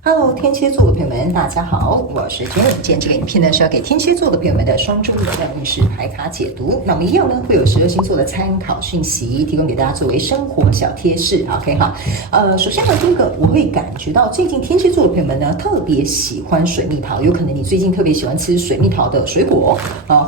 Hello，天蝎座的朋友们，大家好，我是 Jane。今天这个影片呢是要给天蝎座的朋友们的双周能量运势牌卡解读。那我们一样呢会有12星座的参考讯息提供给大家作为生活小贴士。OK 哈，首先呢，第一个我会感觉到最近天蝎座的朋友们呢特别喜欢水蜜桃，有可能你最近特别喜欢吃水蜜桃的水果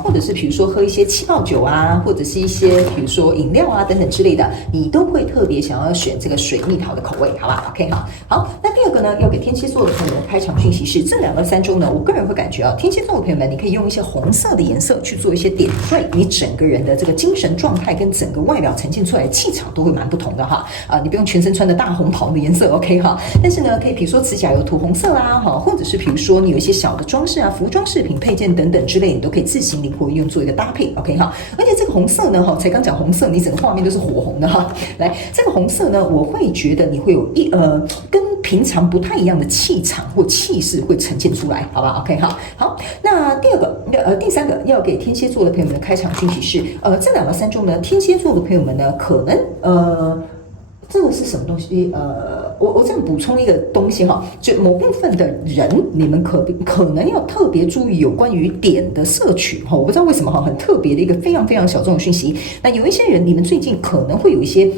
或者是比如说喝一些气泡酒啊，或者是一些比如说饮料啊等等之类的，你都会特别想要选这个水蜜桃的口味，好吧 ？OK 哈，好，那第二个呢要给天蝎座的朋友们开场讯息是，这2到3周呢，我个人会感觉天蝎座的朋友们，你可以用一些红色的颜色去做一些点缀，你整个人的这个精神状态跟整个外表呈现出来的气场都会蛮不同的哈。你不用全身穿的大红袍的颜色 ，OK 哈，但是呢，可以比如说指甲油涂红色啦哈，或者是比如说你有一些小的装饰啊、服装饰品、配件等等之类，你都可以自行灵活运用做一个搭配 ，OK 哈。而且这个红色呢哈，才刚讲红色，你整个画面都是火红的哈。来，这个红色呢，我会觉得你会有跟平常不太一样的气场或气势会呈现出来，好吧 ？OK 好，那第三个要给天蝎座的朋友们的开场讯息是，这2到3周呢，天蝎座的朋友们呢，可能这个是什么东西？我这样补充一个东西哈，就某部分的人，你们可能要特别注意有关于点的摄取哈，我不知道为什么哈，很特别的一个非常非常小众的讯息。那有一些人，你们最近可能会有一些。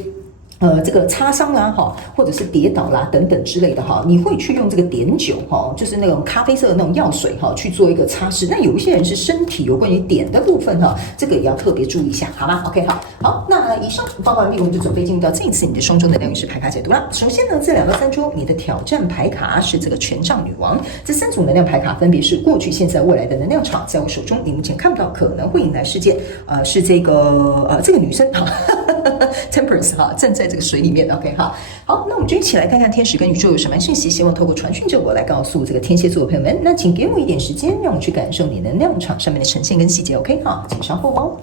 这个擦伤啊，或者是跌倒啦等等之类的哈，你会去用这个碘酒哈，就是那种咖啡色的那种药水哈，去做一个擦拭。那有一些人是身体有关于碘的部分哈，这个也要特别注意一下，好吗 ？OK 好，那以上报告完毕，我们就准备进入到这一次你的双周能量运势牌卡解读啦。首先呢，这2到3周你的挑战牌卡是这个权杖女王，这3组能量牌卡分别是过去、现在、未来的能量场，在我手中你目前看不到可能会迎来事件，是这个女生哈。Temperance 哈，站在这个水里面 ，OK 哈，好，那我们就一起来看看天使跟宇宙有什么讯息，希望透过传讯者我来告诉这个天蝎座的朋友们。那请给我一点时间，让我去感受你能量场上面的呈现跟细节 ，OK 哈，请稍后哦。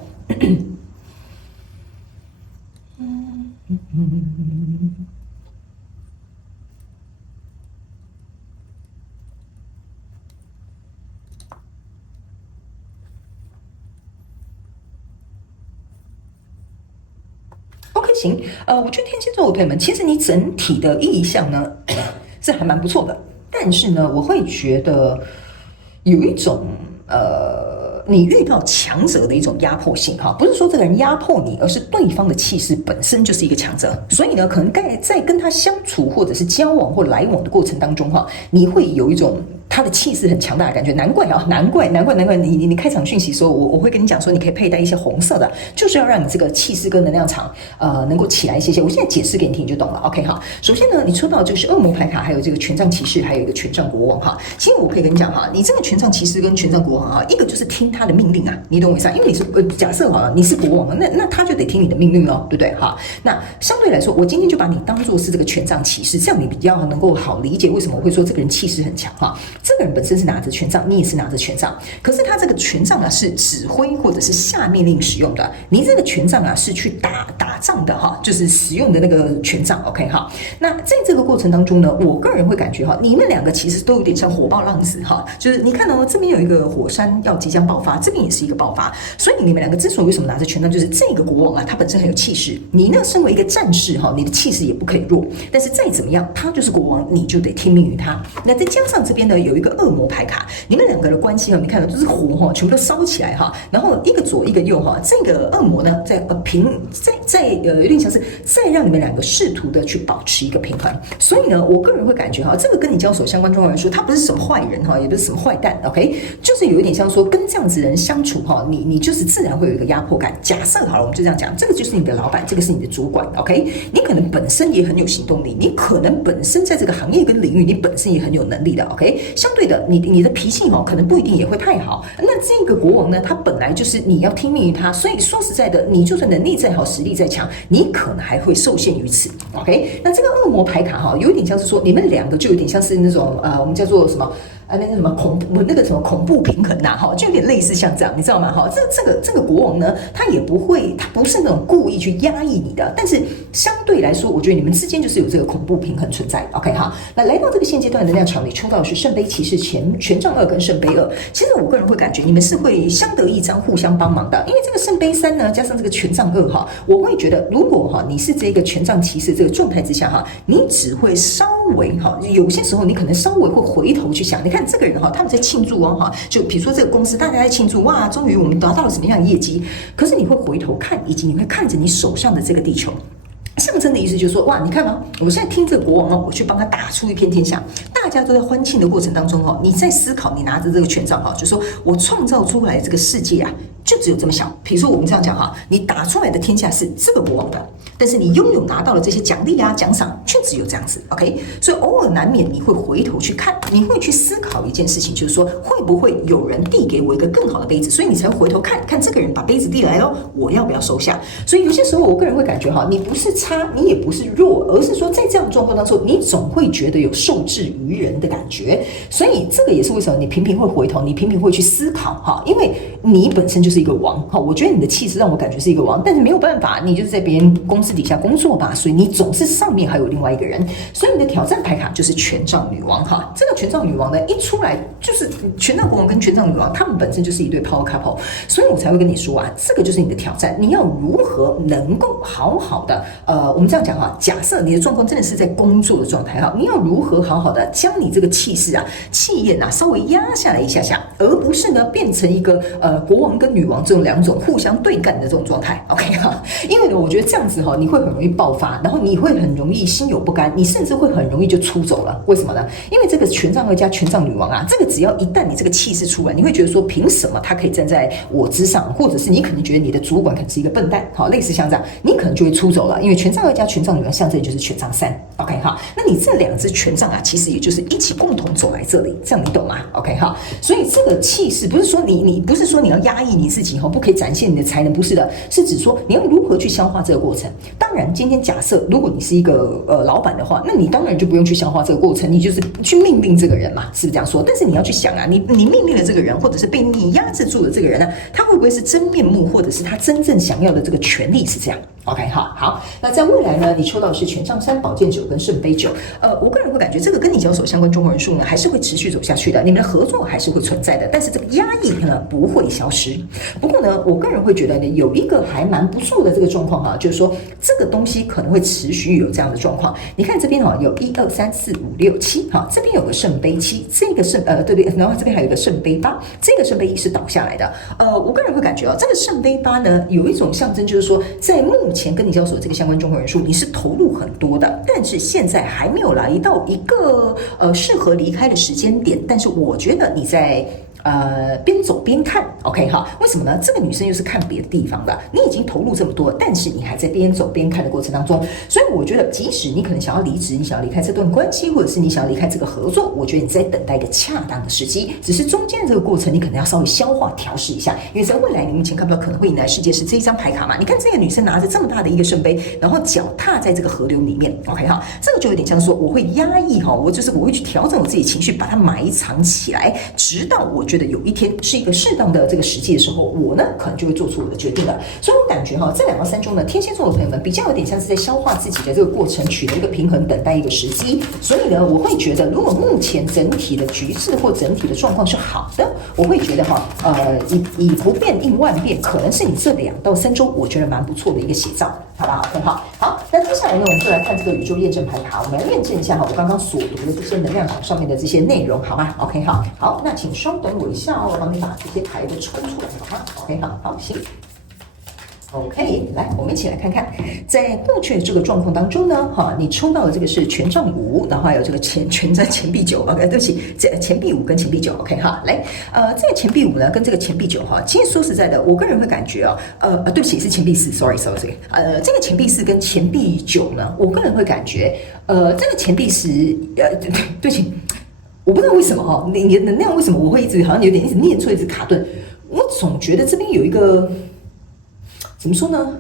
OK， 行，我觉得天蝎座的朋友们，其实你整体的意向呢是还蛮不错的，但是呢，我会觉得有一种你遇到强者的一种压迫性哈，不是说这个人压迫你，而是对方的气势本身就是一个强者，所以呢，可能在跟他相处或者是交往或来往的过程当中哈，你会有一种。他的气势很强大的感觉，难怪你开场讯息说，我会跟你讲说，你可以佩戴一些红色的，就是要让你这个气势跟能量场能够起来一些。我现在解释给你听，你就懂了。OK 哈，首先呢，你抽到就是恶魔牌卡，还有这个权杖骑士，还有一个权杖国王哈。其实我可以跟你讲哈，你这个权杖骑士跟权杖国王哈，一个就是听他的命令啊，你懂我意思啊？因为你是假设哈，你是国王，那他就得听你的命令咯，对不对哈？那相对来说，我今天就把你当做是这个权杖骑士，这样你比较能够好理解为什么我会说这个人气势很强哈。这个人本身是拿着权杖，你也是拿着权杖，可是他这个权杖啊是指挥或者是下命令使用的，你这个权杖啊是去打仗的哈，就是使用的那个权杖 ，OK 哈。那在这个过程当中呢，我个人会感觉哈，你们2个其实都有点像火爆浪子哈，就是你看这边有一个火山要即将爆发，这边也是一个爆发，所以你们2个之所以为什么拿着权杖，就是这个国王啊，他本身很有气势，你呢身为一个战士哈，你的气势也不可以弱，但是再怎么样，他就是国王，你就得听命于他。那再加上这边呢有一个恶魔牌卡，你们2个的关系你看到就是火哈，全部都烧起来哈，然后一个左一个右哈，这个恶魔呢在有点像是再让你们2个试图的去保持一个平衡，所以呢，我个人会感觉哈，这个跟你交手相关状况来说，他不是什么坏人哈，也不是什么坏蛋 ，OK， 就是有一点像说跟这样子人相处哈，你就是自然会有一个压迫感。假设好了，我们就这样讲，这个就是你的老板，这个是你的主管 ，OK， 你可能本身也很有行动力，你可能本身在这个行业跟领域，你本身也很有能力的 ，OK， 相对的，你的脾气可能不一定也会太好。那这个国王呢，他本来就是你要听命于他，所以说实在的，你就算能力再好，实力再强，你可能还会受限于此。OK， 那这个恶魔牌卡哈，有一点像是说，你们2个就有点像是那种我们叫做什么？那个什么恐怖平衡呐，哈，就有点类似像这样，你知道吗？哈，这个国王呢，他不是那种故意去压抑你的，但是相对来说，我觉得你们之间就是有这个恐怖平衡存在。OK 哈，那来到这个现阶段的能量场，你抽到的是圣杯骑士、权杖2跟圣杯2。其实我个人会感觉你们是会相得益彰、互相帮忙的，因为这个圣杯3呢，加上这个权杖2哈，我会觉得如果哈你是这个权杖骑士这个状态之下哈，你只会稍微哈，有些时候你可能稍微会回头去想，你看这个人哈，他们在庆祝哦哈，就比如说这个公司大家在庆祝哇，终于我们达到了什么样的业绩，可是你会回头看，以及你会看着你手上的这个地球。象征的意思就是说，哇，你看吗？我现在听这个国王哦，我去帮他打出一片天下，大家都在欢庆的过程当中哦，你在思考，你拿着这个权杖哈，就说我创造出来的这个世界啊，就只有这么小。比如说我们这样讲哈，你打出来的天下是这个国王的，但是你拥有拿到了这些奖励啊、奖赏，却只有这样子。OK， 所以偶尔难免你会回头去看，你会去思考一件事情，就是说会不会有人递给我一个更好的杯子，所以你才回头看看这个人把杯子递来咯，我要不要收下？所以有些时候我个人会感觉哈，你不是差，你也不是弱，而是说在这样的状况当中，你总会觉得有受制于人的感觉。所以这个也是为什么你频频会回头，你频频会去思考哈，因为你本身就是一个王哈。我觉得你的气势让我感觉是一个王，但是没有办法，你就是在别人公司底下工作吧，所以你总是上面还有另外一个人。所以你的挑战牌卡就是权杖女王哈。这个权杖女王呢，一出来就是权杖国王跟权杖女王，他们本身就是一对 power couple， 所以我才会跟你说啊，这个就是你的挑战，你要如何能够好好的我们这样讲哈，假设你的状况真的是在工作的状态哈，你要如何好好的将你这个气势啊、气焰啊稍微压下来一下下，而不是呢变成一个国王跟女王这种两种互相对干的这种状态。OK 哈，因为呢，我觉得这样子哈，你会很容易爆发，然后你会很容易心有不甘，你甚至会很容易就出走了。为什么呢？因为这个权杖2加权杖女王啊，这个只要一旦你这个气势出来，你会觉得说凭什么他可以站在我之上，或者是你可能觉得你的主管可能是一个笨蛋，好，类似像这样，你可能就会出走了。因为权杖2加权杖女王象征就是权杖3。OK 哈，那你这两只权杖啊，其实也就是一起共同走来这里，这样你懂吗 ？OK 哈，所以这个气势不是说你不是说你要压抑你自己哈，不可以展现你的才能，不是的，是指说你要如何去消化这个过程。当然，今天假设如果你是一个老板的话，那你当然就不用去消化这个过程，你就是去命令这个人嘛，是不是这样说？但是你要去想啊，你命令了这个人，或者是被你压制住了这个人呢，他会不会是真面目，或者是他真正想要的这个权利是这样？ OK 好，那在未来呢，你抽到的是权杖3、宝剑9跟圣杯9。我个人会感觉这个跟你交手相关中国人数呢，还是会持续走下去的，你们的合作还是会存在的，但是这个压抑呢不会消失。不过呢，我个人会觉得呢，有一个还蛮不错的这个状况哈，就是说这个东西可能会持续有这样的状况。你看这边哈，有1、2、3、4、5、6、7，哈，这边有个圣杯7，这个对，然后这边还有一个圣杯8，这个圣杯1是倒下来的。我个人会感觉这个圣杯8呢，有一种象征，就是说在目前跟你交手的这个相关中国人数，你是投入很多的，但是现在还没有来到一个适合离开的时间点。但是我觉得你在边走边看 ，OK 哈？为什么呢？这个女生又是看别的地方的，你已经投入这么多，但是你还在边走边看的过程当中，所以我觉得，即使你可能想要离职，你想要离开这段关系，或者是你想要离开这个合作，我觉得你在等待一个恰当的时机，只是中间这个过程，你可能要稍微消化调试一下，因为在未来你目前看不到可能会迎来世界是这一张牌卡嘛？你看这个女生拿着这么大的一个圣杯，然后脚踏在这个河流里面 ，OK 哈？这个就有点像说，我会压抑哈，我会去调整我自己情绪，把它埋藏起来，直到我觉得有一天是一个适当的这个时机的时候，我呢可能就会做出我的决定了。所以我感觉哈，这2到3周呢，天蝎座的朋友们比较有点像是在消化自己的这个过程，取得一个平衡，等待一个时机。所以呢，我会觉得，如果目前整体的局势或整体的状况是好的，我会觉得哈，以不变应万变，可能是你这2到3周，我觉得蛮不错的一个写照，好不好？很好。好，那接下来呢，我们就来看这个宇宙验证牌卡，我们来验证一下哈，我刚刚所读的这些能量场上面的这些内容，好吗 ？OK 好，那请稍等我一下哦，我帮你把这些牌都抽出来，好吗 ？OK 好，行。OK， 来，我们一起来看看，在过去的这个状况当中呢，你抽到的这个是权杖5，然后还有这个权杖钱币9 ，OK， 对不起，这钱币5跟钱币9 ，OK 哈，来，这个钱币5呢跟这个钱币9哈，其实说实在的，我个人会感觉对不起，是钱币4 ，sorry，这个钱币4跟钱币9呢，我个人会感觉，这个钱币4，对不起，我不知道为什么哈，你的能量为什么我会一直好像有点一直念错，一直卡顿，我总觉得这边有一个。怎么说呢？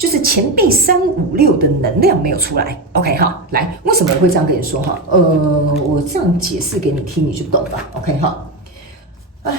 就是钱币356的能量没有出来。OK 哈，来，为什么我会这样跟你说哈？我这样解释给你听，你就懂了。OK 哈，哎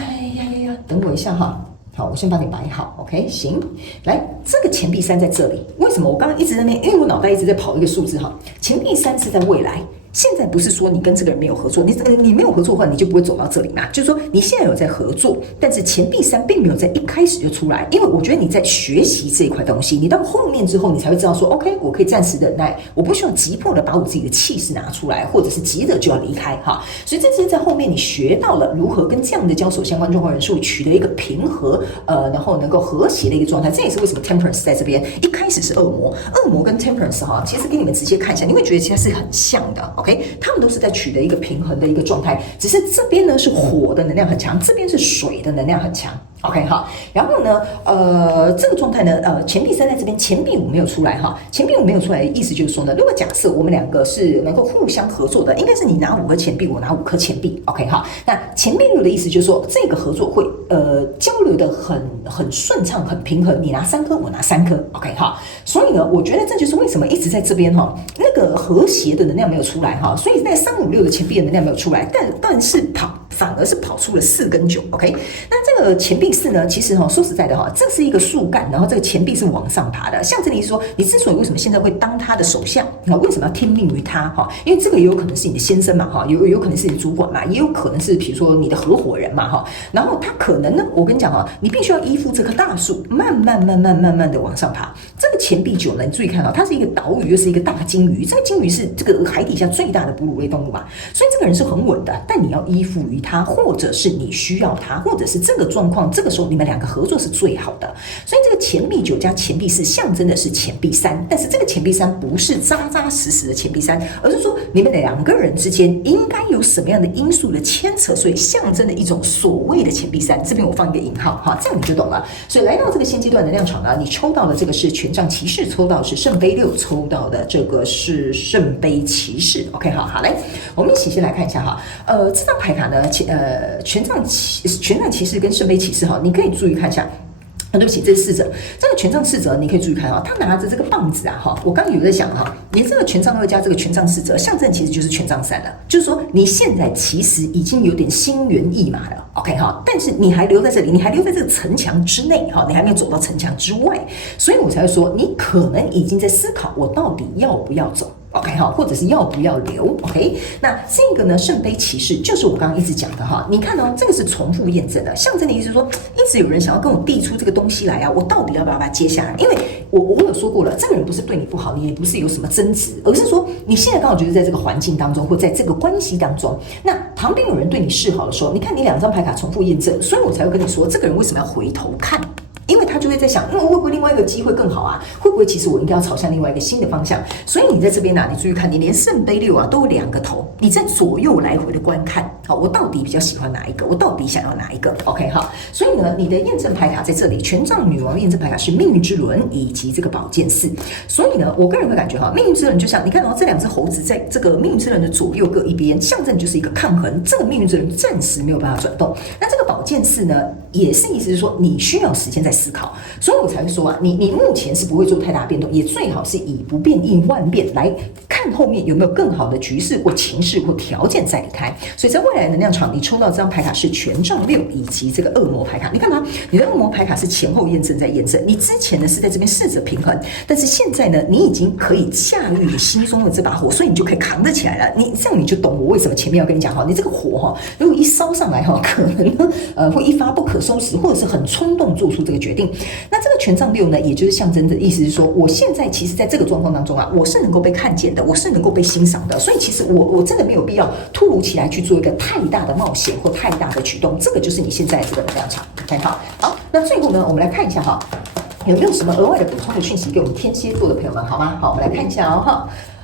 呀，等我一下哈。好，我先把你摆好 ，OK， 行。来，这个钱币3在这里，为什么我刚刚一直在那边？因为我脑袋一直在跑一个数字哈。钱币3是在未来，现在不是说你跟这个人没有合作，你没有合作的话，你就不会走到这里嘛。就是说你现在有在合作，但是钱币3并没有在一开始就出来，因为我觉得你在学习这一块东西，你到后面之后，你才会知道说 ，OK， 我可以暂时忍耐，我不需要急迫的把我自己的气势拿出来，或者是急着就要离开哈。所以这是在后面你学到了如何跟这样的交手相关状况人数取得一个平和，然后能够和谐的一个状态。这也是为什么 Temperance 在这边一开始是恶魔跟 Temperance 哈，其实给你们直接看一下，你会觉得其实是很像的。OK， 他们都是在取得一个平衡的一个状态，只是这边呢是火的能量很强，这边是水的能量很强。OK 哈，然后呢，这个状态呢，钱币3在这边，钱币5没有出来哈，钱币5没有出来的意思就是说呢，如果假设我们两个是能够互相合作的，应该是你拿5颗钱币，我拿5颗钱币 ，OK 哈，那钱币6的意思就是说这个合作会交流的很顺畅，很平衡，你拿3颗，我拿3颗 ，OK 哈，所以呢，我觉得这就是为什么一直在这边哈，那个和谐的能量没有出来哈，所以那356的钱币的能量没有出来，但是反而是跑出了4跟9 ，OK， 那这个钱币4呢，其实说实在的这是一个树干，然后这个钱币是往上爬的，象征你说你之所以为什么现在会当他的首相，为什么要听命于他因为这个也有可能是你的先生嘛有可能是你主管嘛，也有可能是比如说你的合伙人嘛然后他可能呢，我跟你讲你必须要依附这棵大树，慢慢的往上爬。这个钱币9呢，你注意看它是一个岛屿，又是一个大金鱼，这个金鱼是这个海底下最大的哺乳类动物嘛，所以这个人是很稳的，但你要依附于他，或者是你需要他，或者是这个状况，这个时候你们两个合作是最好的。所以这个钱币9加钱币4象征的是钱币3，但是这个钱币3不是扎扎实实的钱币3，而是说你们两个人之间应该有什么样的因素的牵扯，所以象征的一种所谓的钱币3，这边我放一个引号这样你就懂了。所以来到这个现阶段能量场呢，你抽到的这个是权杖骑士，抽到的是圣杯6，抽到的这个是圣杯骑士。OK， 好，来，我们一起先来看一下这张牌卡呢，权杖骑士跟圣杯骑士你可以注意看一下。对不起，这是侍者。这个权杖侍者，你可以注意看他拿着这个棒子我刚刚有在想你这个权杖2加这个权杖侍者，象征其实就是权杖3了。就是说，你现在其实已经有点心猿意马了 ，OK 但是你还留在这里，你还留在这个城墙之内你还没有走到城墙之外，所以我才会说，你可能已经在思考，我到底要不要走。OK 或者是要不要留 OK， 那这个呢，圣杯骑士就是我刚刚一直讲的你看这个是重复验证的，象征的意思是说，一直有人想要跟我递出这个东西来我到底要不要把它接下来？因为我有说过了，这个人不是对你不好，你也不是有什么争执，而是说你现在刚好就是在这个环境当中，或在这个关系当中，那旁边有人对你示好的时候，你看你2张牌卡重复验证，所以我才会跟你说，这个人为什么要回头看？因为他就会在想，会不会另外一个机会更好会不会其实我应该要朝向另外一个新的方向？所以你在这边你注意看，你连圣杯6都有2个头，你在左右来回的观看，我到底比较喜欢哪一个？我到底想要哪一个 ？OK 所以呢，你的验证牌卡在这里，权杖女王验证牌卡是命运之轮以及这个宝剑4。所以呢，我个人会感觉命运之轮就像你看这2只猴子在这个命运之轮的左右各一边，象征就是一个抗衡，这个命运之轮暂时没有办法转动。那这个宝剑4呢，也是意思是说你需要时间在思考，所以我才会说你目前是不会做太大变动，也最好是以不变应万变来看后面有没有更好的局势或情势或条件再离开。所以在未来的能量场，你抽到这张牌卡是权杖6以及这个恶魔牌卡，你看吗？你的恶魔牌卡是前后验证在验证，你之前呢是在这边试着平衡，但是现在呢，你已经可以驾驭你心中的这把火，所以你就可以扛得起来了。你这样你就懂我为什么前面要跟你讲你这个火如果一烧上来可能呢会一发不可收拾，或者是很冲动做出这个决定。那这个权杖6呢，也就是象征的意思是说，我现在其实在这个状况当中我是能够被看见的，我是能够被欣赏的，所以其实我真的没有必要突如其来去做一个太大的冒险或太大的举动，这个就是你现在这个能量场。OK 好，那最后呢，我们来看一下有没有什么额外的补充的讯息给我们天蝎座的朋友们，好吗？好，我们来看一下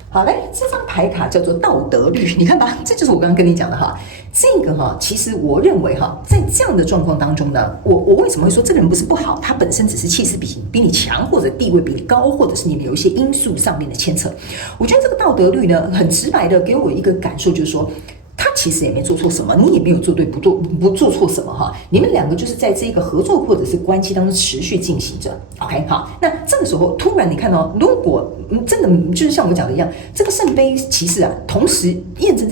好嘞，这张牌卡叫做道德律，你看吧，这就是我刚刚跟你讲的这个其实我认为在这样的状况当中呢，我为什么会说这个人不是不好，他本身只是气势比你强，或者地位比你高，或者是你们有一些因素上面的牵扯。我觉得这个道德律呢，很直白的给我一个感受，就是说，他其实也没做错什么，你也没有做对不做错什么哈，你们两个就是在这个合作或者是关系当中持续进行着。OK， 好，那这个时候突然你看到，如果真的就是像我讲的一样，这个圣杯骑士啊，同时验证，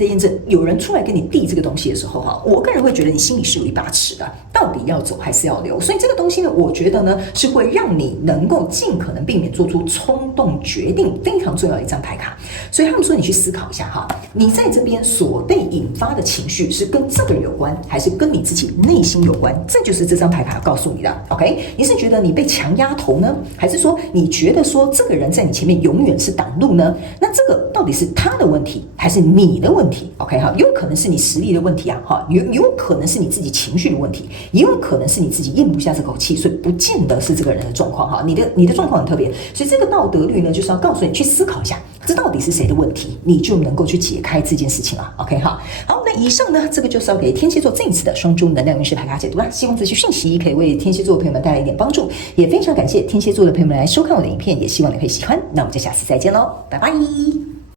有人出来跟你递这个东西的时候哈，我个人会觉得你心里是有一把尺的，到底要走还是要留？所以这个东西呢，我觉得呢是会让你能够尽可能避免做出冲动决定，非常重要的一张牌卡。所以他们说你去思考一下哈，你在这边所被引发的情绪是跟这个人有关，还是跟你自己内心有关？这就是这张牌卡告诉你的。OK， 你是觉得你被强压头呢，还是说你觉得说这个人在你前面永远是挡路呢？那这个到底是他的问题，还是你的问题 ？OK 哈，有可能是你实力的问题啊，哈，有可能是你自己情绪的问题，也有可能是你自己咽不下这口气，所以不见得是这个人的状况哈。你的状况很特别，所以这个道德律呢，就是要告诉你去思考一下，这到底是谁的问题，你就能够去解开这件事情了。OK 哈，好，那以上呢，这个就是要给天蝎座这一次的双周能量运势牌卡解读啦。希望这些讯息可以为天蝎座的朋友们带来一点帮助，也非常感谢天蝎座的朋友们来收看我的影片，也希望你会喜欢。那我们就下次再见喽，拜拜。